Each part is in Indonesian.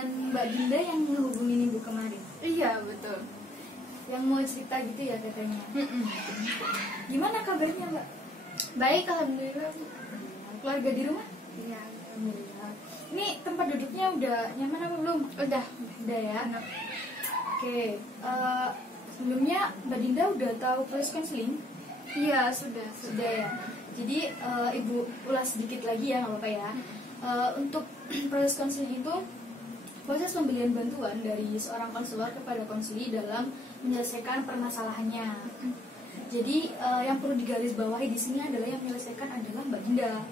dengan Mbak Dinda yang ngehubungin Ibu kemarin. Iya betul. Yang mau cerita gitu ya katanya. Gimana kabarnya Mbak? Baik, alhamdulillah. Keluarga di rumah? Iya. Alhamdulillah. Ini tempat duduknya udah nyaman apa belum? Udah. Udah ya. Enak. Oke. Sebelumnya Mbak Dinda udah tahu proses konseling? Iya sudah. Sudah ya. Jadi Ibu ulas sedikit lagi ya, nggak apa-apa ya. Untuk proses konseling itu proses pemberian bantuan dari seorang konselor kepada konseli dalam menyelesaikan permasalahannya. Jadi yang perlu digarisbawahi di sini adalah yang menyelesaikan adalah Mbak Dinda.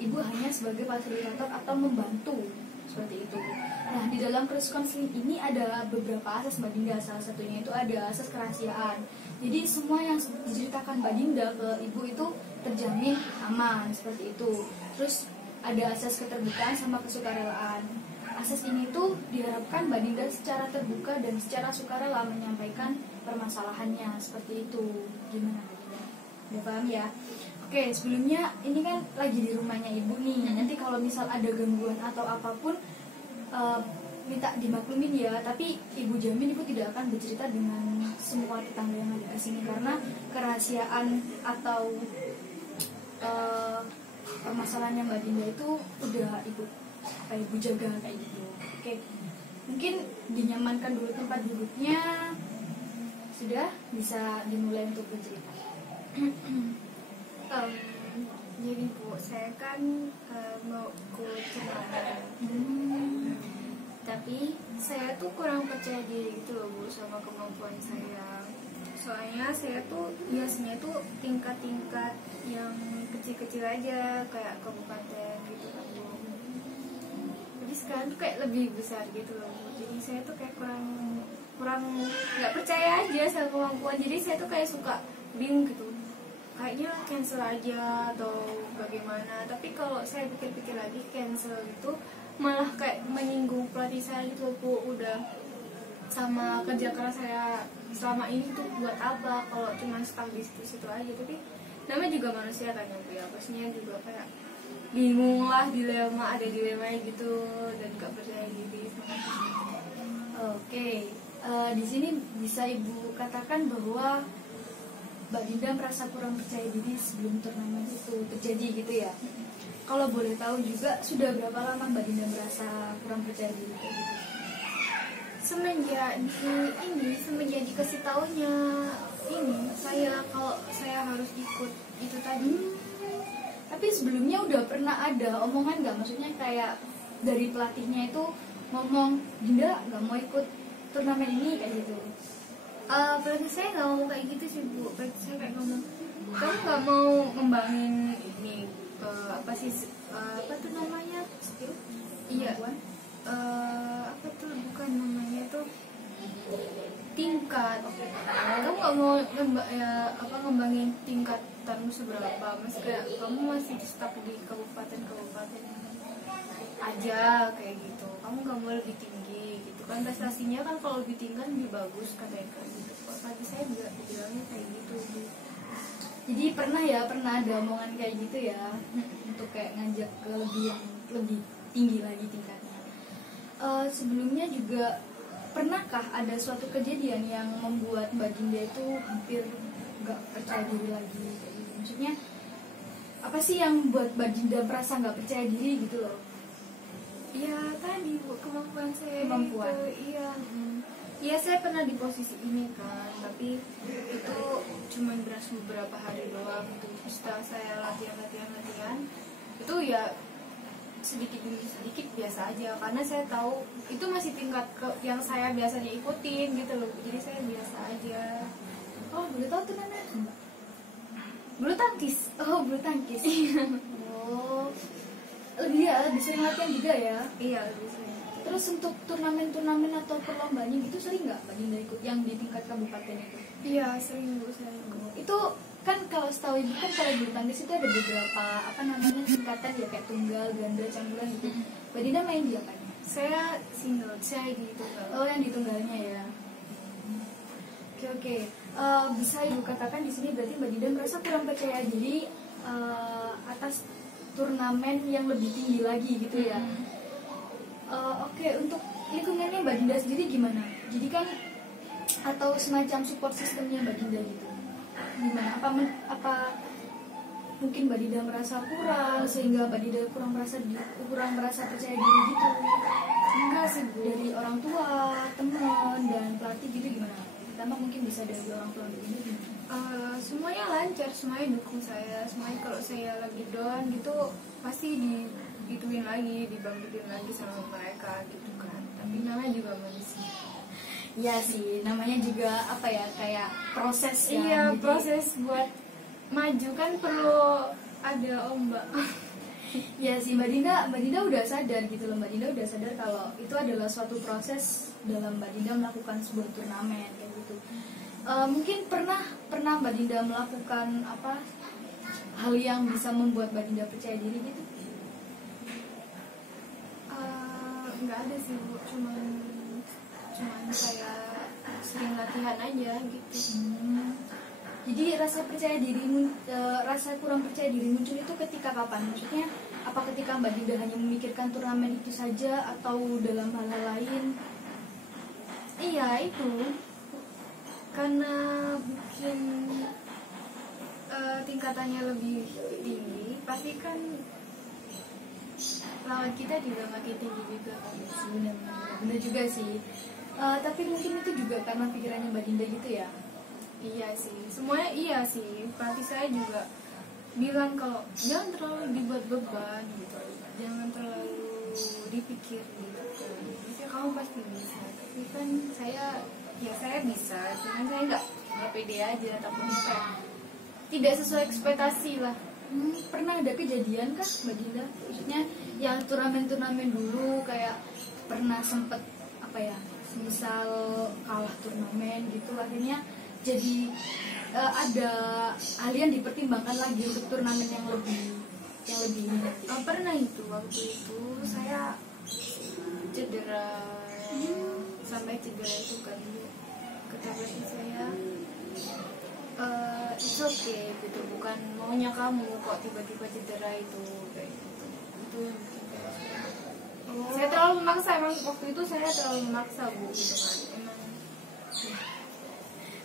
Ibu hanya sebagai fasilitator atau membantu seperti itu. Nah, di dalam proses konseling ini ada beberapa asas Mbak Dinda. Salah satunya itu ada asas kerahasiaan. Jadi semua yang diceritakan Mbak Dinda ke Ibu itu terjamin aman seperti itu. Terus ada asas keterbukaan sama kesukarelaan. Asas ini tuh diharapkan Mbak Dinda secara terbuka dan secara sukarela menyampaikan permasalahannya seperti itu. Gimana Mbak Dinda? Udah paham ya? Oke, sebelumnya ini kan lagi di rumahnya Ibu nih. Nanti kalau misal ada gangguan atau apapun minta dimaklumin ya. Tapi Ibu jamin Ibu tidak akan bercerita dengan semua tetangga yang ada di sini karena kerahasiaan atau permasalahannya Mbak Dinda itu udah Ibu jaga kayak gitu. Oke, mungkin dinyamankan dulu tempat duduknya. Sudah bisa dimulai untuk bercerita. Jadi Bu, saya kan mau ke turnamen. Tapi saya tuh kurang percaya diri gitu loh Bu sama kemampuan saya. Soalnya saya tuh biasanya tuh tingkat-tingkat yang kecil-kecil aja kayak kabupaten gitu kan Bu. Jadi sekarang tuh kayak lebih besar gitu loh Bu. Jadi saya tuh kayak kurang nggak percaya aja sama kemampuan. Jadi saya tuh kayak suka bingung gitu. Kayaknya cancel aja atau bagaimana. Tapi kalau saya pikir-pikir lagi cancel itu malah kayak menyinggung pelatih saya gitu Bu. Udah sama kerja keras saya selama ini tuh buat apa kalau cuma stuck di situ aja. Tapi namanya juga manusia kan ya Bu ya. Pastinya juga kayak bingung lah, ada dilemanya gitu dan gak percaya diri sama. Oke, di sini bisa Ibu katakan bahwa Mbak Dinda merasa kurang percaya diri sebelum turnamen itu terjadi gitu ya. Kalau boleh tahu juga sudah berapa lama Mbak Dinda merasa kurang percaya diri kayak gitu? Semenjak dikasih taunya ini kalau saya harus ikut itu tadi. Tapi sebelumnya udah pernah ada omongan nggak? Maksudnya kayak dari pelatihnya itu ngomong, Dinda nggak mau ikut turnamen ini kayak gitu. Pelatih saya nggak ngomong kayak gitu sih Bu. Pelatih saya kayak ngomong, kamu nggak mau ngembangin ini apa tuh namanya? Skill? Iya. Apa tuh bukan namanya tuh tingkat. Kamu nggak mau ngembangin tingkatanmu seberapa? Masih kayak kamu masih stuck di kabupaten aja kayak gitu. Kamu nggak mau lebih tinggi gitu kan, prestasinya kan kalau lebih tinggi kan lebih bagus katanya kayak gitu. Pelatih saya juga bilangnya kayak gitu Bu. Jadi pernah ada omongan kayak gitu ya, untuk kayak ngajak ke lebih tinggi lagi tingkatnya. Sebelumnya juga pernahkah ada suatu kejadian yang membuat Mbak Dinda itu hampir nggak percaya diri lagi kayak gitu? Maksudnya apa sih yang buat Mbak Dinda merasa nggak percaya diri gitu loh? Ya tadi Bu, kemampuan saya Kemampuan. itu, iya. Ya saya pernah di posisi ini kan, tapi itu cuma berlangsung beberapa hari doang gitu. Setelah saya latihan itu ya sedikit demi sedikit biasa aja, karena saya tahu itu masih tingkat yang saya biasanya ikutin gitu loh. Jadi saya biasa aja. Oh, boleh tahu tuh namanya? Bulu tangkis. Oh, bulu tangkis. Oh, lebih sering latihan juga ya? Iya, lebih sering. Terus untuk turnamen atau perlombanya gitu sering nggak Mbak Dinda ikut yang di tingkat kabupaten itu? Iya, sering Bu, sering. Itu kan kalau setahu Ibu kan kalau bulu tangkis itu ada beberapa tingkatan ya, kayak tunggal, ganda, campuran gitu. Mbak Dinda main di apanya? Saya single, saya di tunggal. Oh, yang di tunggalnya ya. Oke. Bisa Ibu katakan di sini berarti Mbak Dinda merasa kurang percaya diri atas turnamen yang lebih tinggi lagi gitu ya. Oke, untuk lingkungannya Mbak Dinda sendiri gimana? Jadi kan atau semacam support sistemnya Mbak Dinda gitu. Gimana? Apa mungkin Mbak Dinda merasa kurang sehingga Mbak Dinda kurang merasa percaya diri gitu? Enggak sih Bu. Dari orang tua, teman dan pelatih gitu gimana? Pertama mungkin bisa dari orang tua Mbak Dinda gimana? Semuanya lancar, semuanya dukung saya, semuanya kalau saya lagi down gitu pasti digituin lagi, dibangkitin lagi sama mereka gitu kan. Tapi namanya juga manusia. Iya sih, namanya juga apa ya, kayak proses ya. Iya, proses buat maju kan perlu ada ombak. Iya sih, Mbak Dinda udah sadar gitu loh. Mbak Dinda udah sadar kalau itu adalah suatu proses dalam Mbak Dinda melakukan sebuah turnamen kayak gitu. Mungkin pernah Mbak Dinda melakukan apa hal yang bisa membuat Mbak Dinda percaya diri gitu? Nggak ada sih Bu, cuman saya sering latihan aja gitu. Jadi rasa kurang percaya diri muncul itu ketika kapan? Maksudnya apa ketika Mbak Dinda hanya memikirkan turnamen itu saja atau dalam hal-hal lain? Iya itu karena mungkin tingkatannya lebih tinggi, pasti kan lawan kita juga makin tinggi juga. Benar juga sih. Tapi mungkin itu juga karena pikirannya Mbak Dinda gitu ya. Iya sih, semuanya iya sih. Pelatih saya juga bilang kalau jangan terlalu dibuat beban gitu, jangan terlalu dipikir gitu. Bisa kamu pasti bisa. Tapi kan saya bisa, cuman saya nggak pede aja, takutnya kayak tidak sesuai ekspektasi lah. Pernah ada kejadian kah Mbak Dinda? Maksudnya yang turnamen dulu kayak pernah sempet apa ya, misal kalah turnamen gitu, akhirnya jadi ada hal yang dipertimbangkan lagi untuk turnamen yang lebih Pernah itu waktu itu saya cedera sampai cedera itu kan kata pelatih saya it's okay gitu, bukan maunya kamu kok tiba-tiba cedera itu kayak gitu. Itu yang bikin kayak saya terlalu memaksa, emang waktu itu saya terlalu memaksa Bu gitu kan, emang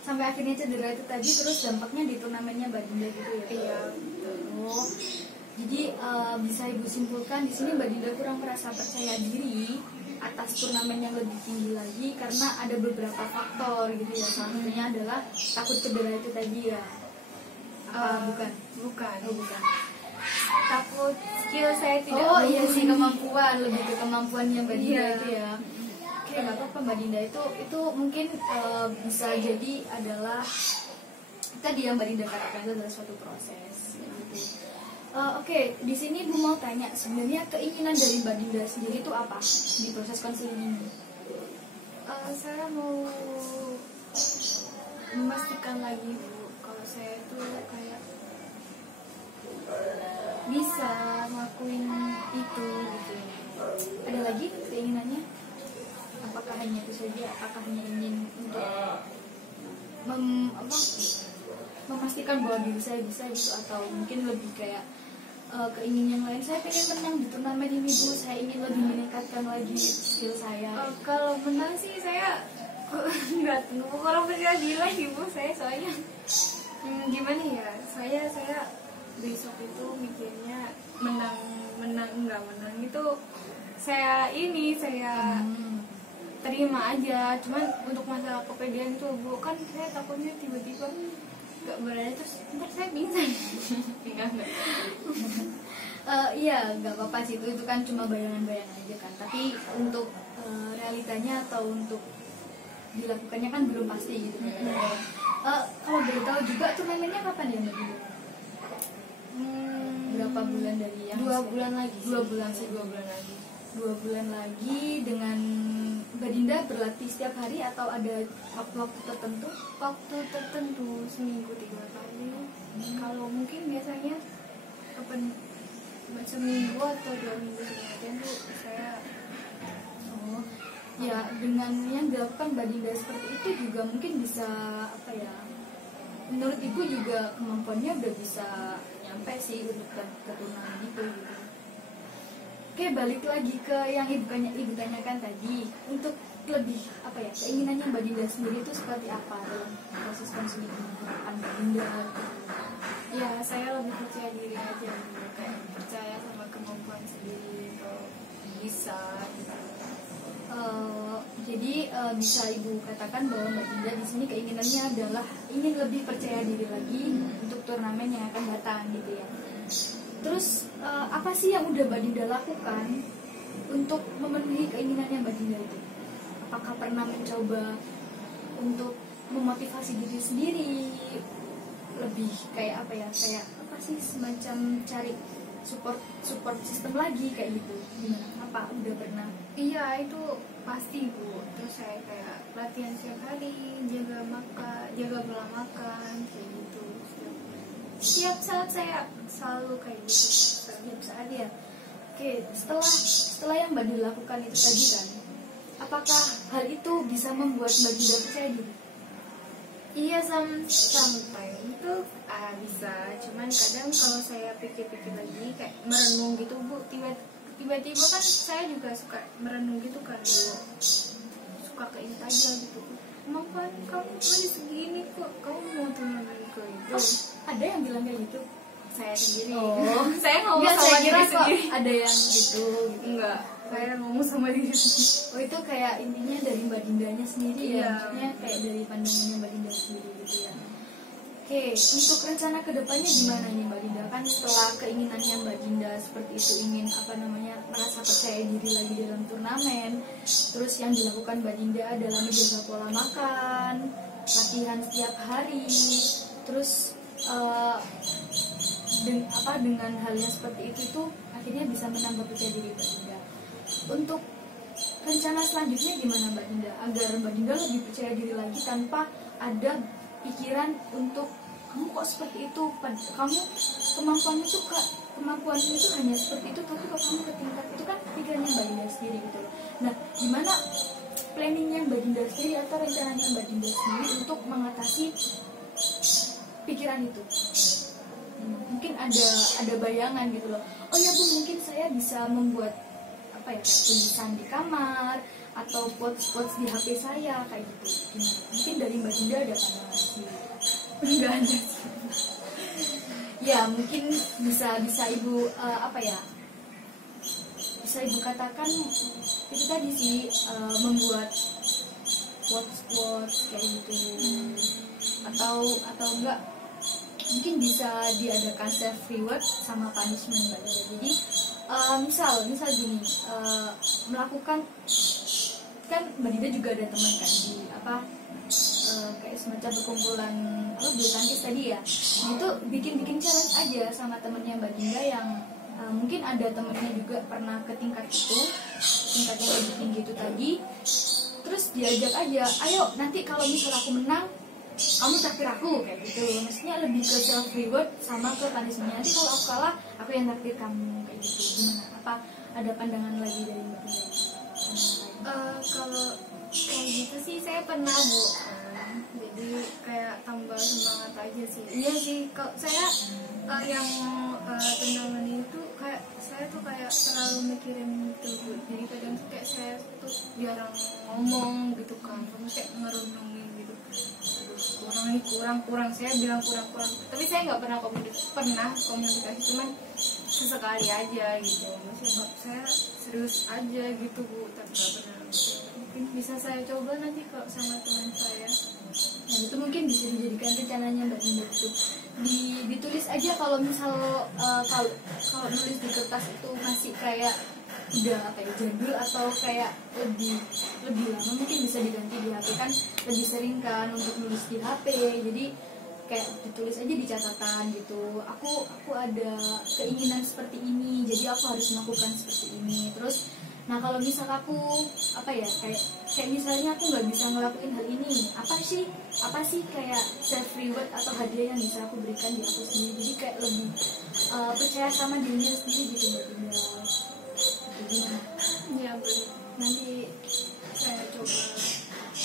sampai akhirnya cedera itu tadi, terus dampaknya di turnamennya Mbak Dinda gitu ya? Iya. Oh, jadi bisa Ibu simpulkan di sini Mbak Dinda kurang merasa percaya diri atas turnamen yang lebih tinggi lagi karena ada beberapa faktor gitu ya. Salah satunya adalah takut cedera itu tadi ya. Bukan. Oh, bukan. Takut skill saya tidak. Oh iya sih, kemampuan, lebih ke kemampuannya Mbak Dinda itu ya. Oke, nggak apa-apa Mbak Dinda, itu mungkin bisa jadi adalah tadi yang Mbak Dinda katakan itu adalah suatu proses gitu. Oke, di sini Bu mau tanya, sebenarnya keinginan dari Mbak Dinda sendiri itu apa di proses konseling ini? Saya mau memastikan lagi Bu, kalau saya itu kayak bisa ngelakuin itu gitu. Ada lagi keinginannya? Apakah hanya itu saja? Apakah hanya ingin untuk memastikan bahwa diri saya bisa gitu, atau mungkin lebih kayak keinginan yang lain, saya pengen menang di turnamen ini Bu, saya ingin lebih meningkatkan lagi skill saya. Kalau menang sih saya nggak kurang percaya diri lagi Bu, saya soalnya gimana ya, saya besok itu mikirnya menang nggak menang itu saya terima aja, cuman untuk masalah kepedean itu Bu, kan saya takutnya tiba-tiba nggak berani terus ntar saya pingsan. Enggak. Iya, nggak apa-apa sih, itu kan cuma bayangan-bayangan aja kan, tapi untuk realitanya atau untuk dilakukannya kan belum pasti gitu kan. Kalau boleh tahu juga turnamennya kapan ya Mbak Dinda? Berapa bulan dari yang 2 bulan lagi. 2 bulan lagi. 2 bulan lagi dengan Mbak Dinda berlatih setiap hari atau ada waktu-waktu tertentu? Waktu tertentu, seminggu 3 kali. Kalau mungkin biasanya seminggu atau 2 minggu kemudian tuh saya ya dengan yang dilakukan Mbak Dinda seperti itu juga mungkin bisa apa ya, menurut Ibu juga kemampuannya udah bisa nyampe sih untuk ke turnamen itu gitu. Oke, balik lagi ke yang ibu tanyakan tadi, untuk lebih apa ya, keinginannya Mbak Dinda sendiri itu seperti apa dalam proses konseling harapan Mbak Dinda? Ya saya lebih percaya diri aja gitu, kayak percaya sama kemampuan sendiri kalau bisa gitu. Jadi bisa ibu katakan bahwa Mbak Dinda di sini keinginannya adalah ingin lebih percaya diri lagi untuk turnamen yang akan datang gitu ya. Terus apa sih yang udah Mbak Dinda lakukan untuk memenuhi keinginannya Mbak Dinda itu? Apakah pernah mencoba untuk memotivasi diri sendiri, lebih kayak apa ya, kayak apa sih, semacam cari support system lagi kayak gitu? Gimana? Apa udah pernah? Iya itu pasti Bu. Terus saya kayak latihan setiap hari, jaga pola makan kayak gitu. Setiap saat saya selalu kayak gitu. Setiap saat ya. Oke, setelah yang Mbak Dinda lakukan itu tadi kan, apakah hal itu bisa membuat Mbak Dinda percaya diri? Iya sampai itu bisa. Cuman kadang kalau saya pikir-pikir lagi kayak merenung gitu Bu, tiba-tiba kan saya juga suka merenung gitu kan Bu, suka keinget aja gitu. Kemampuan kamu masih segini kok, kamu mau turnamen ke itu? Ada yang bilang kayak gitu? Saya sendiri. Oh, saya ngomong enggak, sama saya diri kira kok sendiri. ada yang gitu. Enggak, saya ngomong sama diri sendiri. Oh, itu kayak intinya dari Mbak Dindanya sendiri ya, Iya. maksudnya kayak dari pandangannya Mbak Dinda sendiri gitu ya. Oke, untuk rencana kedepannya gimana nih Mbak Dinda? Kan setelah keinginannya Mbak Dinda seperti itu, ingin apa namanya, merasa percaya diri lagi dalam turnamen, terus yang dilakukan Mbak Dinda adalah menjaga pola makan, latihan setiap hari, terus dengan halnya seperti itu akhirnya bisa menambah percaya diri Mbak Dinda. Untuk rencana selanjutnya gimana Mbak Dinda agar Mbak Dinda lebih percaya diri lagi tanpa ada pikiran untuk kamu kok seperti itu, kamu kemampuanmu itu hanya seperti itu, tapi kok kamu ke tingkat itu, kan pikirannya Mbak Dinda sendiri gitu loh. Nah, gimana planningnya Mbak Dinda sendiri atau rencananya Mbak Dinda sendiri untuk mengatasi pikiran itu? Mungkin ada bayangan gitu loh. Oh ya Bu, mungkin saya bisa membuat apa ya, kayak tulisan di kamar atau quotes di HP saya kayak gitu. Gimana? Mungkin dari Mbak Dinda ada pandangan sendiri? Enggak ada sih. Ya mungkin bisa Ibu apa ya? Bisa Ibu katakan itu tadi sih, membuat quotes kayak gitu. Atau enggak, mungkin bisa diadakan self reward sama punishment Mbak Dinda. Jadi misal gini, melakukan, kan Mbak Dinda juga ada teman kan di apa, kayak semacam perkumpulan bulu tangkis tadi ya. Nah, itu bikin challenge aja sama temennya Mbak Dinda yang mungkin ada temennya juga pernah ke tingkat itu, tingkat yang lebih tinggi itu tadi. Terus diajak aja, ayo nanti kalau misal aku menang, kamu traktir aku kayak gitu. Maksudnya lebih ke self reward sama ke punishment. Nanti kalau aku kalah, aku yang traktir kamu kayak gitu. Gimana? Apa ada pandangan lagi dari Mbak Dinda? Kalau kayak gitu sih saya pernah Bu. Jadi kayak tambah semangat aja sih. Iya sih, kalau saya yang tendangan itu kayak saya tuh kayak terlalu mikirin gitu Bu. Jadi kadang tuh kayak saya tuh jarang ngomong gitu kan, kamu kayak ngerenungin gitu. Aduh, kurang saya bilang kurang. Tapi saya nggak pernah komunikasi, cuman sesekali aja gitu. Maksudnya saya serius aja gitu Bu, tapi nggak pernah. Mungkin bisa saya coba nanti kalau sama teman saya. Nah, itu mungkin bisa dijadikan rencananya Mbak Dinda itu. Ditulis aja kalau misal kalau nulis di kertas itu masih kayak udah apa ya, jadul atau kayak lebih lama, mungkin bisa diganti di HP, kan lebih sering kan untuk nulis di HP. Jadi kayak ditulis aja di catatan gitu, aku ada keinginan seperti ini, jadi aku harus melakukan seperti ini. Terus nah kalau misal aku apa ya, kayak misalnya aku nggak bisa ngelakuin hal ini, apa sih kayak self reward atau hadiah yang bisa aku berikan di aku sendiri. Jadi kayak lebih percaya sama dirinya sendiri gitu Mbak Dinda. Gimana? Ya boleh, nanti saya coba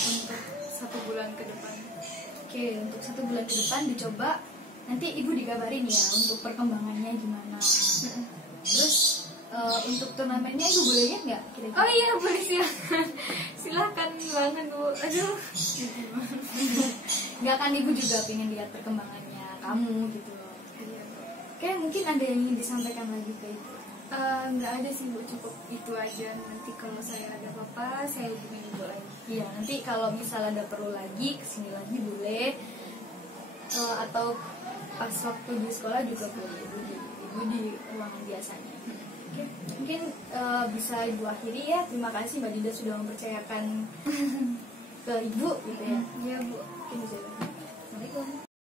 untuk 1 bulan ke depan. Oke, untuk 1 bulan ke depan dicoba, nanti Ibu dikabarin ya untuk perkembangannya gimana. Terus untuk turnamennya ibu boleh lihat nggak kira-kira? Oh iya boleh sih. Silahkan banget Bu. Aduh. Nggak kan ibu juga pengen lihat perkembangannya kamu gitu loh. Iya Bu. Oke, mungkin ada yang ingin disampaikan lagi ke ibu? Nggak ada sih Bu, cukup itu aja. Nanti kalau saya ada apa-apa saya hubungin Ibu lagi. Iya, nanti kalau misalnya ada perlu lagi kesini lagi boleh. Atau pas waktu di sekolah juga boleh ibu di ruangan biasanya. Oke, mungkin bisa ibu akhiri ya. Terima kasih Mbak Dinda sudah mempercayakan ke ibu gitu ya. Iya Bu. Mungkin bisa. Assalamualaikum.